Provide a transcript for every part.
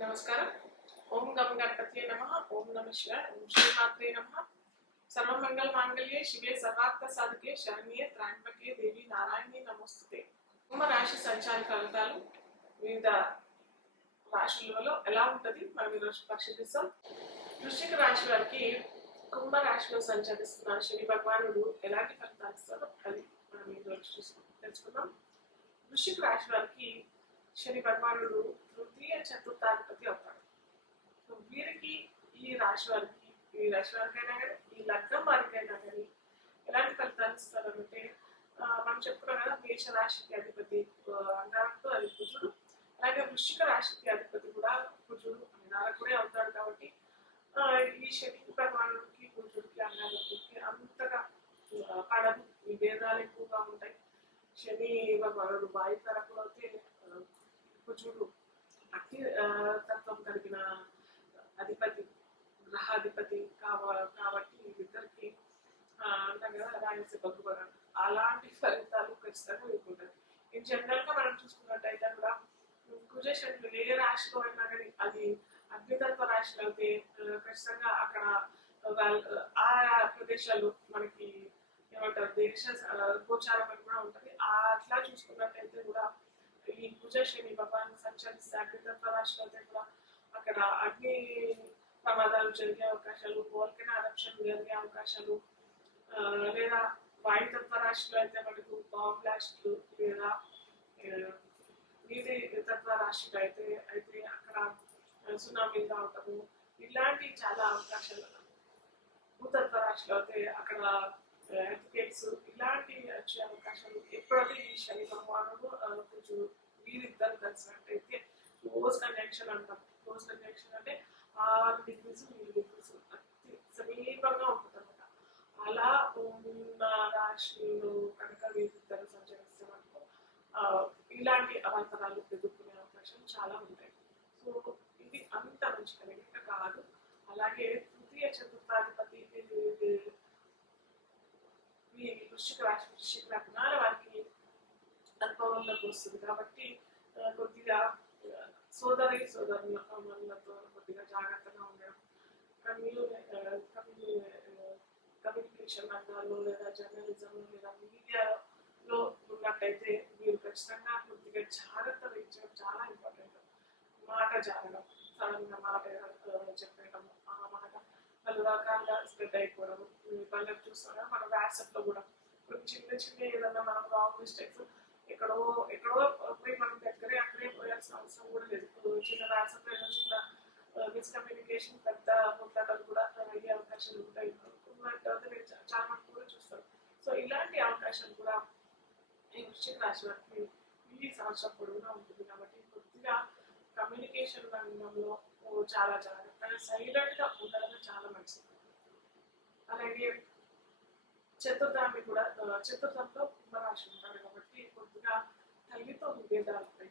నమస్కారం. ఓం గం గణపతియే నమః. ఓం నమః శివాయ. ఓం శ్రీమాత్రే నమః. సర్వమంగళ మాంగళ్యే శివే సర్వార్థ సాధకే శరణ్యే త్ర్యంబకే దేవి నారాయణి నమోస్తుతే. కుంభరాశి సంచార ఫలితాలు వివిధ రాశులలో ఎలా ఉంటుంది మనం ఈరోజు పరిశీలిస్తాం. వృశ్చిక రాశి వారికి కుంభరాశిలో సంచరిస్తున్న శని భగవానుడు ఎలాంటి ఫలితాలు ఇస్తారో అది మనం ఈరోజు తెలుసుకుందాం. వృశ్చిక రాశి వారికి శని భగవానుడు తృతీయ చతుర్థాధిపతి అవుతాడు. సో వీరికి ఈ రాశి వారికైనా కానీ ఈ లగ్నం వారికైనా కానీ ఎలాంటి ఫలితాలు ఇస్తారంటే మనం చెప్పుకున్నాం కదా, మేష రాశికి అధిపతి అంగారకుడు అది కుజుడు, అలాగే వృశ్చిక రాశికి అధిపతి కూడా కుజుడు అంగారకుడే అవుతాడు. కాబట్టి ఈ శని భగవానుడికి కుజుడికి అంగారకుడికి అంతగా పడదు, ఈ భేదాలు ఎక్కువగా ఉంటాయి. శని భగవానుడు వాయుకారకుడు అయితే కుజుడు అగ్ని తత్వం కలిగిన అధిపతి గ్రహాధిపతి కాబట్టి వీరిద్దరికి అంటాం కదా రాయలసీ బగ్గుబడాలి, అలాంటి ఫలితాలు ఖచ్చితంగా వీరుకుంటారు. ఇన్ జనరల్ గా మనం చూసుకున్నట్టయితే కూడా కుజ శని ఏ రాశిలో అయినా కానీ అది అగ్నితత్వ రాశిలో అయితే ఖచ్చితంగా అక్కడ ఆ ప్రదేశాలు మనకి ఏమంటారు దేశ గోచారం అని కూడా ఉంటుంది. అట్లా చూసుకున్నట్టయితే కూడా ఈ కుజ శని భగవాన్ సంచరిస్తే అగ్నితత్వ రాశిలో అయితే కూడా అక్కడ అగ్ని ప్రమాదాలు జరిగే అవకాశాలు, వోల్కెనో ఎరప్షన్ జరిగే అవకాశాలు, లేదా వాయుతత్వ రాశిలో అయితే మనకు బాంబ్ బ్లాస్ట్లు, లేదా నీటి తత్వ రాశిలో అయితే అక్కడ సునామీలు రావటము ఇలాంటి చాలా అవకాశాలు. భూతత్వ రాశిలో అయితే అక్కడ ఎర్త్క్వేక్స్ ఇలాంటి వచ్చే అవకాశాలు ఎప్పుడైతే ఈ శని భగవానుడు కొంచెం వీరిద్దరు కలిసినట్టయితే క్లోజ్ కంజంక్షన్ అంటాం. క్లోజ్ కంజంక్షన్ అంటే 6 degrees 7 degrees అతి సమీపంగా ఉంటుంది అనమాట. అలా ఉన్న రాశిలో కనుక వీరిద్దరు సంచరిస్తే మనకు ఇలాంటి అవాంతరాలు ఎదుర్కొనే అవకాశాలు చాలా ఉంటాయి. సో ఇది అంత మంచి కలయిక కాదు. అలాగే తృతీయ చతుర్థాధిపతి ఈ వృశ్చిక రాశి వృశ్చిక లగ్నాల వారికి అనుభవంలోకి వస్తుంది. కాబట్టి కొద్దిగా సోదరులతో కొద్దిగా జాగ్రత్తగా ఉండడం, కమ్యూనికేషన్ రంగాల్లో లేదా జర్నలిజం లేదా మీడియాలో ఉన్నట్టయితే మీరు ఖచ్చితంగా కొద్దిగా జాగ్రత్త వహించడం చాలా ఇంపార్టెంట్. మాట జారడం, సడన్గా మాట చెప్పడం, ఆ మాట పలు రకాలుగా స్ప్రెడ్ అయిపోవడం. వాళ్ళకి చూస్తారా మన వాట్సాప్లో కూడా చిన్న ఏదన్నా మనం రాంగ్ మిస్టేక్స్ ఎక్కడో పోయి మనం దగ్గరే అక్కడే పోయాల్సిన అవసరం కూడా లేదు. చిన్న వాట్సాప్ ఏదో చిన్న మిస్కమ్యూనికేషన్ పెద్ద ముట్లాటలు కూడా అయ్యే అవకాశాలు ఉంటాయి. చాలా మంది కూడా చూస్తారు. సో ఇలాంటి అవకాశాలు కూడా ఈ వృశ్చిక రాశి వారికి ఈ సంవత్సరం పొడవునా ఉంటుంది. కాబట్టి కొద్దిగా కమ్యూనికేషన్ రంగంలో చాలా జాగ్రత్తగా సైలెంట్గా ఉండడం చాలా మంచిది. అలాగే చతుర్థంలో కుంభరాశి ఉంటారు కాబట్టి కొద్దిగా తల్లితో విభేదాలు వచ్చాయి.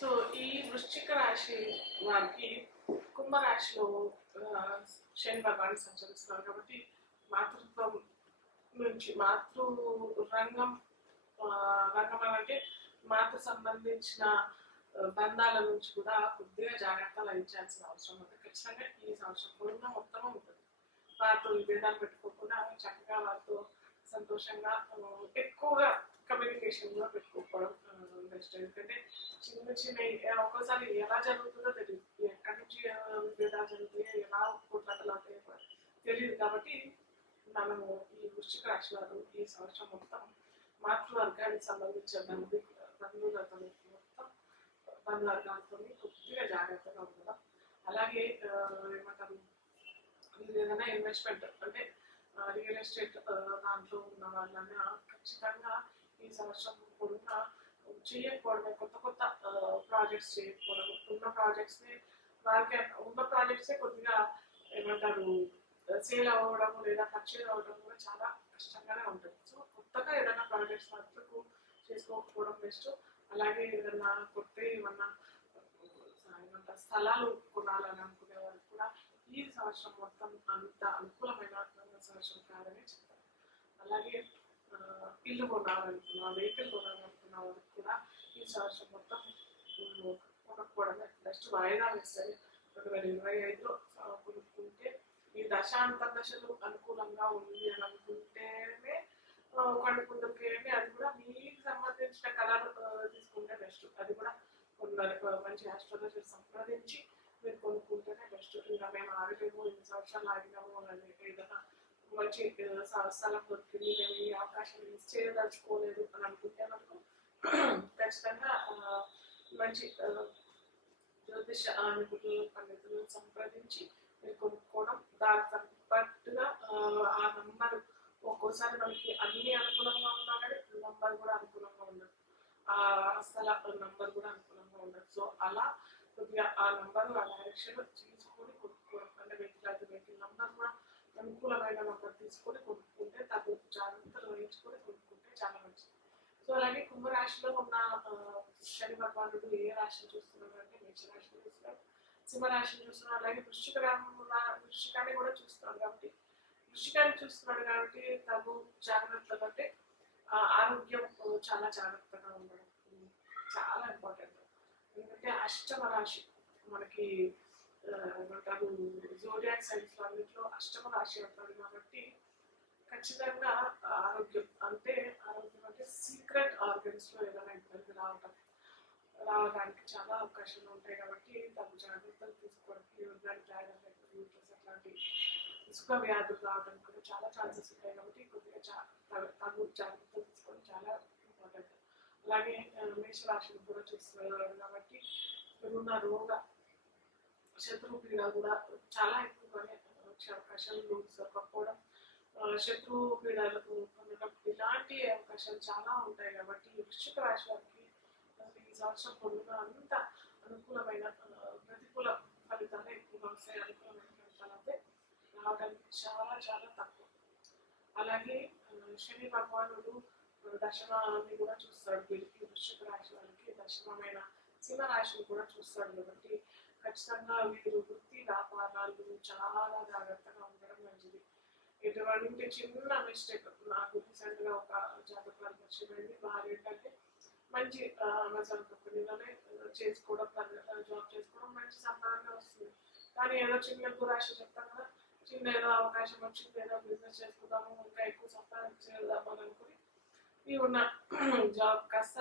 సో ఈ వృశ్చిక రాశి వారికి కుంభరాశిలో శని భగవాన్ సంచరిస్తున్నారు కాబట్టి మాతృత్వం నుంచి రంగం అంటే మాతృ సంబంధించిన బంధాల నుంచి కూడా కొద్దిగా జాగ్రత్త వహించాల్సిన అవసరం ఉంది. ఖచ్చితంగా ఈ సంవత్సరం పొడవునా మొత్తం ఉంటుంది. వారితో విభేదాలు పెట్టుకోకుండా చక్కగా వారితో సంతోషంగా ఎక్కువగా కమ్యూనికేషన్ కూడా పెట్టుకోకపోవడం బెస్ట్. ఎందుకంటే చిన్న ఒక్కోసారి ఎలా జరుగుతుందో తెలియదు, ఎక్కడి నుంచి విభేదాలు జరుగుతాయో ఎలా కొట్లాటలు అవుతాయో తెలియదు. కాబట్టి మనము ఈ వృశ్చిక రాశి వారు ఈ సంవత్సరం మొత్తం మాతృవర్గానికి సంబంధించిన బంధువులతో మొత్తం బంధువర్గాలతో కొద్దిగా జాగ్రత్తగా ఉండడం. అలాగే ఏమంటారు, మీరు ఏదైనా ఇన్వెస్ట్మెంట్ అంటే రియల్ ఎస్టేట్ దాంట్లో ఉన్న వాళ్ళన్నా ఖచ్చితంగా ఈ సంవత్సరం కూడా చేయకపోవడమే, కొత్త ప్రాజెక్ట్స్ చేయకపోవడం, ఉన్న ప్రాజెక్ట్సే కొద్దిగా ఏమంటారు సేల్ అవ్వడం లేదా పర్చేజ్ అవ్వడం కూడా చాలా కష్టంగానే ఉంటుంది. సో కొత్తగా ఏదైనా ప్రాజెక్ట్స్ మాత్రం చేసుకోకపోవడం బెస్ట్. అలాగే ఏదైనా ఏమన్నా స్థలాలు కొనాలని అనుకునే వాళ్ళు కూడా ఈ సంవత్సరం మొత్తం అంత అనుకూలమైన సంవత్సరం కాదని చెప్తారు. అలాగే ఇల్లు కొనాలనుకున్న వెహికల్ కొనాలనుకున్న వాళ్ళకి కూడా ఈ సంవత్సరం మొత్తం కొనుక్కోవడమే నెక్స్ట్ వాయిదా వేస్తారు. 2025లో కొనుక్కుంటే ఈ దశాంతర్దశలు అనుకూలంగా ఉంది అని అనుకుంటేనే కొనుక్కుంటే అది కూడా మీకు సంబంధించిన కలర్ తీసుకుంటే బెస్ట్. అది కూడా కొందరు మంచి ఆస్ట్రాలజర్ సంప్రదించి మీరు కొనుక్కుంటేనే బెస్ట్. ఇంకా మేము ఆగలేము, 8 సంవత్సరాలు ఆగినాము అని ఏదైనా మంచి స్థలం దొరికింది, మేము ఈ అవకాశం మిస్ చేయదలుచుకోలేదు అని అనుకుంటే మనకు ఖచ్చితంగా మంచి జ్యోతిష నిపుణులు పండితులను సంప్రదించి మీరు కొనుక్కోవడం, దానికి తగ్గట్టుగా ఆ నంబర్ ఒక్కోసారి మనకి అన్ని అనుకూలంగా ఉన్నా కానీ నంబర్ కూడా అనుకూలంగా ఉండదు, ఆ స్థల నంబర్ కూడా అనుకూలంగా ఉండదు. సో అలా కొద్దిగా ఆ నంబర్ ఆ డైరెక్షన్ తీసుకొని కొనుక్కోవడం, అంటే వెహికల్ నంబర్ కూడా అనుకూలమైన నంబర్ తీసుకొని కొనుక్కుంటే తగు జాగ్రత్తలు వహించుకొని కొనుక్కుంటే చాలా మంచిది. సో అలాగే కుంభరాశిలో ఉన్న శని భగవానుడు ఏ రాశిని చూస్తున్నాడు అంటే మేషరాశిని చూస్తున్నాడు, సింహరాశిని చూస్తున్నాడు, అలాగే వృశ్చికాన్ని కూడా చూస్తున్నాడు. కాబట్టి వృశ్చికాన్ని చూస్తున్నాడు కాబట్టి తగు జాగ్రత్తలు అంటే ఆరోగ్యం చాలా జాగ్రత్తగా ఉండడం చాలా ఇంపార్టెంట్. ఎందుకంటే అష్టమ రాశి మనకి ఏమంటారు జోడియాక్ సైన్స్ అన్నింటిలో అష్టమ రాశి అంటారు. కాబట్టి ఖచ్చితంగా ఆరోగ్యం అంటే సీక్రెట్ ఆర్గన్స్ లో ఏదైనా ఇబ్బంది రావడానికి చాలా అవకాశాలు ఉంటాయి. కాబట్టి తగు జాగ్రత్తలు తీసుకోవడానికి అట్లాంటి ఇసుక వ్యాధులు రావడానికి కూడా చాలా ఛాన్సెస్ ఉంటాయి. కాబట్టి కొద్దిగా తగు జాగ్రత్తలు తీసుకోవడం చాలా ఇంపార్టెంట్. అలాగే మేషరాశిని కూడా చూస్తున్నారు కాబట్టి ఇప్పుడున్న రోగ శత్రు పీడ కూడా చాలా ఎక్కువగానే వచ్చే అవకాశాలు దొరకకపోవడం, శత్రు పీడలకు పొందడం ఇలాంటి అవకాశాలు చాలా ఉంటాయి. కాబట్టి వృశ్చిక రాశి వారికి ఈ సంవత్సరం పొందిన అంత అనుకూలమైన ప్రతికూల ఫలితాలు ఎక్కువగా వస్తాయి. అనుకూలమైన ఫలితాలు అయితే రావడానికి చాలా చాలా తక్కువ. అలాగే శని భగవానుడు దశమాన్ని కూడా చూస్తాడు వీరికి, వృశ్చిక రాశి వారికి దశమమైన సింహరాశిని కూడా చూస్తాడు. కాబట్టి ఖచ్చితంగా వీరు వృత్తి వ్యాపారాలు చాలా జాగ్రత్తగా ఉండడం మంచిది. ఎటువంటి చిన్న మిస్టేక్ నాకు రీసెంట్గా ఒక జాతకాలు పరిచయమైంది. వారు ఏంటంటే మంచి అమెజాన్ కంపెనీలోనే చేసుకోవడం, జాబ్ చేసుకోవడం మంచి సంపాదన వస్తుంది. కానీ ఏదో చిన్న దురాశ చెప్తాను కదా, చిన్న ఏదో అవకాశం వచ్చింది, ఏదో బిజినెస్ చేసుకుందాము, ఇంకా ఎక్కువ సంపాదించేద్దాము అని అనుకుని ఈ ఉన్న జాబ్ కాస్త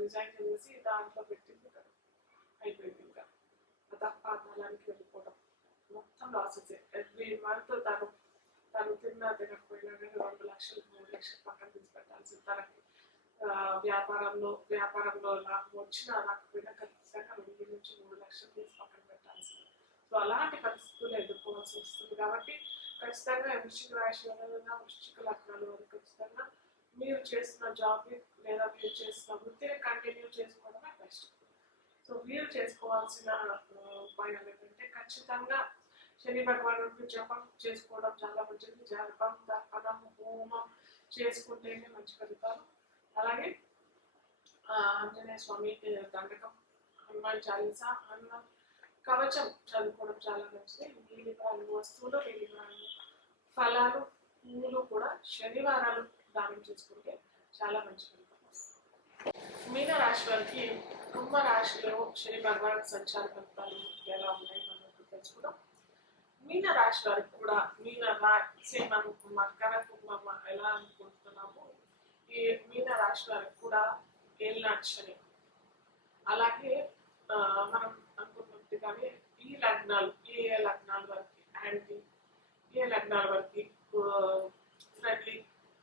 రిజైన్ చేసి దాంట్లో పెట్టింది కదా, అయిపోయింది. ఇంకా పాతాళానికి వెళ్ళిపోవడం, మొత్తం లాసెస్. ఎవ్రీ మంత్ తను తినకపోయినా కానీ 2 లక్షలు 3 లక్షలు పక్కన తీసి పెట్టాల్సి, తనకి వ్యాపారంలో లాభం వచ్చినా రాకపోయినా ఖచ్చితంగా 2 నుంచి 3 లక్షలు తీసి పక్కన పెట్టాల్సి. సో అలాంటి పరిస్థితులు ఎదుర్కోవాల్సి వస్తుంది. కాబట్టి ఖచ్చితంగా వృశ్చిక రాశి వల్ల వృశ్చిక లగ్నాలు వల్ల ఖచ్చితంగా మీరు చేసిన జాబ్ లేదా మీరు చేసిన వృత్తిని కంటిన్యూ చేసుకోవడమే బెస్ట్. సో మీరు చేసుకోవాల్సిన ఉపాయం ఏంటంటే ఖచ్చితంగా శని భగవానుడికి జపం చేసుకోవడం చాలా మంచిది. జపం, తర్పణం, హోమం చేసుకుంటేనే మంచి ఫలితాలు. అలాగే ఆంజనేయ స్వామి దండకం, హనుమాన్ చాలీసా, హనుమాన్ కవచం చదువుకోవడం చాలా మంచిది. నీలిపాలు వస్తువులు, నీలిపాలు ఫలాలు, పూలు కూడా శనివారాలు దానం చేసుకుంటే చాలా మంచి ఫలితం వస్తుంది. మీన రాశి వారికి కుంభరాశిలో శని భగవాన్ సంచార ఫలితాలు ఎలా ఉన్నాయి మనం తెలుసుకుందాం. మీన రాశి వారికి కూడా మనం మకర కుంభం ఎలా అనుకుంటున్నాము, ఈ మీన రాశి వారికి కూడా ఏలినాటి శని. అలాగే మనం అనుకున్నట్టుగానే ఈ లగ్నాలు ఏ లగ్నాల వరకు యాంటీ, ఏ లగ్నాల వరకు ఫ్రెండ్లీ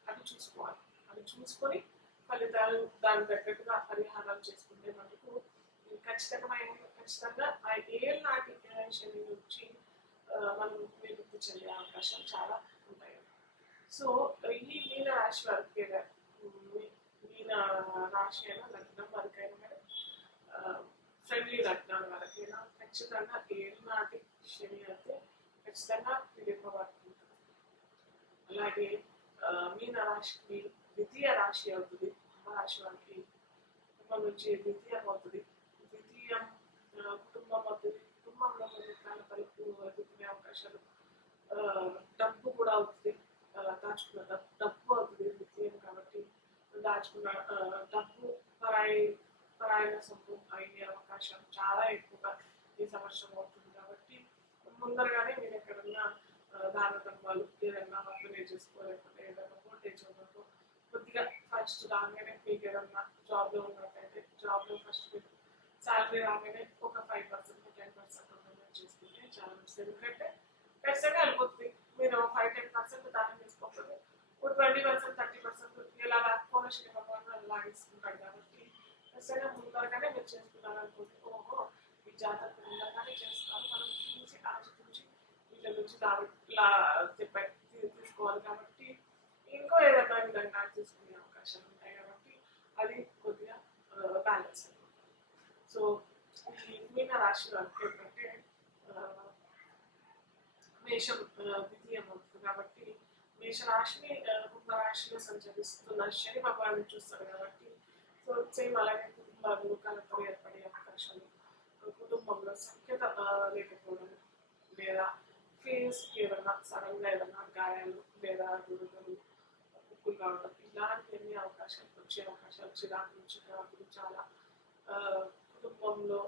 అది చూసుకోవాలి. అది చూసుకొని ఫలితాలు దాని తగ్గట్టుగా పరిహారాలు చేసుకుంటే మనకు ఖచ్చితంగా ఆ ఏళ్ళనాటి శని నుంచి మనం విముక్తి చెందే అవకాశం చాలా ఉంటాయి. సో ఈ మీన రాశి వారికి మీన రాశి అయినా లగ్నం వరకైనా కానీ ఫ్రెండ్లీ లగ్నాల వరకైనా ఖచ్చితంగా ఏళ్ళనాటి శని అయితే ఖచ్చితంగా విడిపబడుతుంది. అలాగే మీన రాశికి ద్వితీయ రాశి అవుతుంది. రాశి వారికి కుటుంబం నుంచి ద్వితీయం అవుతుంది. ద్వితీయం కుటుంబం అవుతుంది. కుటుంబంలో కొన్ని తలుపు ఎదుర్కొనే అవకాశాలు, డబ్బు కూడా అవుతుంది. దాచుకున్న డబ్బు అవుతుంది ద్వితీయం. కాబట్టి దాచుకున్న డబ్బు పరాయి పరాయణ సొమ్ము అయ్యే అవకాశం చాలా ఎక్కువగా ఈ సంవత్సరం అవుతుంది కాబట్టి ముందరగానే మీరు ఎక్కడన్నా దాన ధర్మాలు ఏదైనా వర్గనే చేసుకోలేకపోతే ఏదైనా ఓల్టేజ్ ఉన్నప్పుడు కొద్దిగా ఫస్ట్ రాగానే మీకు ఏదన్నా జాబ్లో ఉన్నట్టయితే జాబ్లో ఫస్ట్ మీకు శాలరీ రాగానే ఒక 5% 10% డొనేట్ చేసుకుంటే చాలా మంచిది. ఎందుకంటే ఖచ్చితంగా వెళ్ళిపోతుంది. మీరు 5-10% దానం చేసుకోకపోతే ఒక 20% 30% ఇలా లేకపోయినా శ్రీ భగవాన్ లాగేసుకుంటాడు కాబట్టి ఖచ్చితంగా ముందరగానే మీరు చేసుకున్నారు అనుకోండి. ఓహో ఈ జాతర ముందరగానే చేస్తారు, మనం చూసి ఆచితూచి వీళ్ళ నుంచి చెప్పారు తీసుకోవాలి కాబట్టి ఇంకో ఏదైనా విధంగా తీసుకునే అవకాశాలు ఉంటాయి కాబట్టి అది కొద్దిగా బ్యాలెన్స్ అయిపోతుంది. సో ఈ మీన రాశి వాళ్ళకి ఏంటంటే మేషం ద్వితీయం అవుతుంది కాబట్టి మేషరాశిని కుంభరాశిలో సంచరిస్తున్న శని భగవాన్ని చూస్తారు కాబట్టి సో సేమ్ అలాగే కుటుంబాలు కలప ఏర్పడే అవకాశాలు, కుటుంబంలో సఖ్యత లేకపోవడం లేదా ఫేస్ ఏదన్నా సడన్గా ఏదన్నా గాయాలు లేదా దురదలు ఉప్పులు కావడం ఇలాంటివన్నీ అవకాశాలు వచ్చే అవకాశాలు చిరాకులు చాలా కుటుంబంలో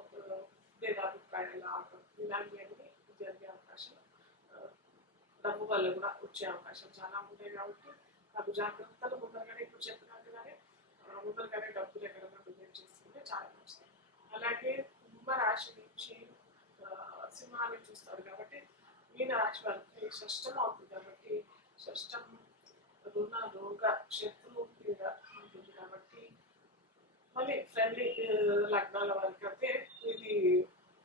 భేదాభిప్రాయాలు రావడం ఇలాంటివన్నీ జరిగే అవకాశం, డబ్బు వల్ల కూడా వచ్చే అవకాశం చాలా ఉంటాయి కాబట్టి నాకు జాగ్రత్తలు ముందరగానే ఇప్పుడు చెప్పినట్టుగానే ముందరగానే డబ్బులు ఎక్కడన్నా డొనేట్ చేసుకుంటే చాలా మంచిది. అలాగే కుంభరాశి నుంచి సింహాన్ని చూస్తారు కాబట్టి మీన రాశి వాళ్ళకి షష్టం అవుతుంది కాబట్టి షష్టం రుణ రోగ శత్రువు మీద ఉంటుంది కాబట్టి మళ్ళీ ఫ్రెండ్లీ లగ్నాల వారికి అయితే ఇది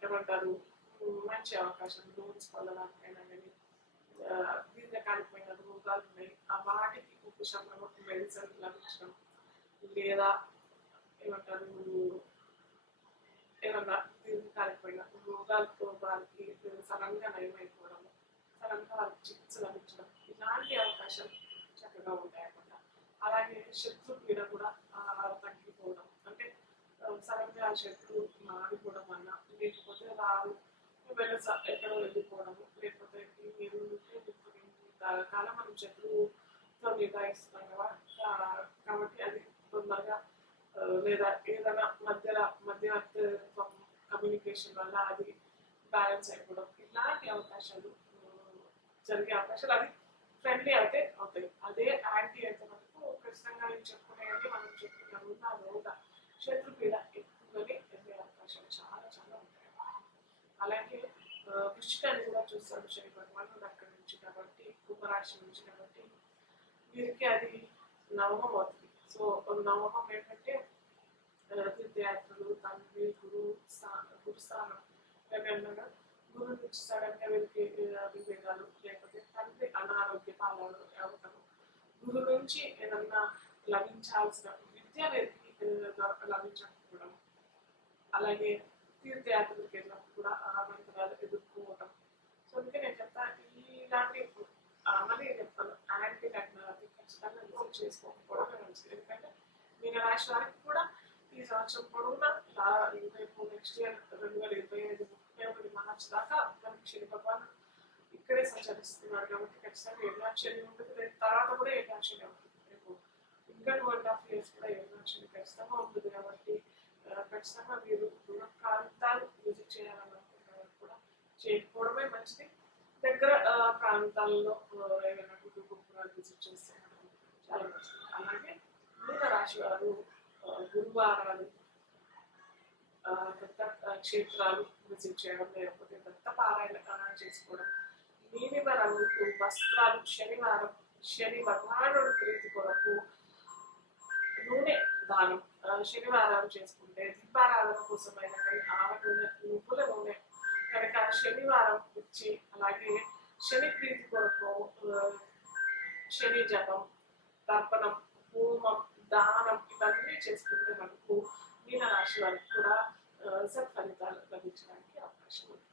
ఏమంటారు మంచి అవకాశం. లోన్స్ పొందడానికైనా కానీ దీర్ఘకాలికమైన రోగాలు ఉన్నాయి ఆ వాటికి ఉపశమనం మెడిసిన్ లభించడం లేదా ఏమంటారు ఏమన్నా దీర్ఘకాలికమైన రోగాలతో వారికి సడన్గా నయమైపోవడం, సడన్గా వారికి చికిత్స లభించడం ఇలాంటి అవకాశాలు చక్కగా ఉంటాయన్నమాట. అలాగే శత్రు పీడ కూడా తగ్గిపోవడం అంటే సడన్గా శత్రువు మాడిపోవడం వల్ల లేకపోతే వారు ఎక్కడో వెళ్ళిపోవడము లేకపోతే మీరు కాలం మనం శత్రువుతో నిర్ణయిస్తున్నాం కదా కాబట్టి అది తొందరగా లేదా ఏదైనా మధ్యవర్తిత్వం కమ్యూనికేషన్ వల్ల అది బ్యాలెన్స్ అయిపోవడం ఇలాంటి అవకాశాలు జరిగే అవకాశాలు అది ఫ్రెండ్లీ అయితే అవుతాయి. అదే యాంటీ అయితే మనకు ఖచ్చితంగా నేను చెప్పుకునేది మనం చెప్పుకున్నాము నా రోగ శత్రుపీడ ఎక్కువగానే వెళ్ళే అవకాశాలు చాలా చాలా ఉంటాయి. అలాగే వృశ్చికాన్ని కూడా చూస్తాడు శని భగవానుడు అక్కడి నుంచి కాబట్టి కుంభరాశి నుంచి కాబట్టి వీరికి అది నవమం అవుతుంది. సో నవమం ఏంటంటే తీర్థయాత్రలు తండ్రి గురుస్థానం లేకుండా గురువు నుంచి సడన్గా వీరికి విభేదాలు లేకపోతే తండ్రి అనారోగ్య పాలన అవటం, గురువు నుంచి ఏదన్నా లభించాల్సిన విద్య వీరికి లభించకపోవడం, అలాగే తీర్థయాత్రలకు వెళ్ళినప్పుడు కూడా అవాంతరాలు ఎదుర్కోవడం. సో అందుకే నేను చెప్తాను ఇలాంటి మళ్ళీ చెప్తాను యాంటీ టెక్నాలజీ ఖచ్చితంగా రిసీవ్ చేసుకోకపోవడం మంచిది. ఎందుకంటే మీన రాశి వారికి కూడా ఈ సంవత్సరం పొడవునా రేపు నెక్స్ట్ ఇయర్ 2025 31 మార్చి దాకా మనకి శని భగవాన్ ఇక్కడే సంచరిస్తున్నారు కాబట్టి ఖచ్చితంగా ఏకాక్షరి ఉంటుంది. రేపు తర్వాత కూడా ఏకాక్షరి ఉంటుంది. రేపు ఇంకా 2.5 years కూడా ఏకాక్షరి ఖచ్చితంగా ఉంటుంది కాబట్టి ఖచ్చితంగా మీరు దూర ప్రాంతాలు విజిట్ చేయాలనుకుంటున్నారు కూడా చేయకపోవడమే మంచిది. దగ్గర ప్రాంతాల్లో ఏమైనా కుటుంబాలు విజిట్ చేస్తే చాలా మంచిది. అలాగే మీన రాశి వారు గురువారాలు దత్త క్షేత్రాలు విజిట్ చేయడం లేకపోతే దత్త పారాయణ చేసుకోవడం, నీలిమ రంగు వస్త్రాలు శనివారం శని భగవానుడు ప్రీతి కొరకు నూనె దానం శనివారాలు చేసుకుంటే దీపారాధన కోసమైన కానీ ఆవ నూనె నువ్వుల నూనె కనుక శనివారం ఇచ్చి అలాగే శని ప్రీతి కొరకు శని జపం తర్పణం హోమం దానం ఇవన్నీ చేసుకుంటే మనకు మీన రాశి వారికి కూడా సత్ఫలితాలు లభించడానికి అవకాశం ఉంది.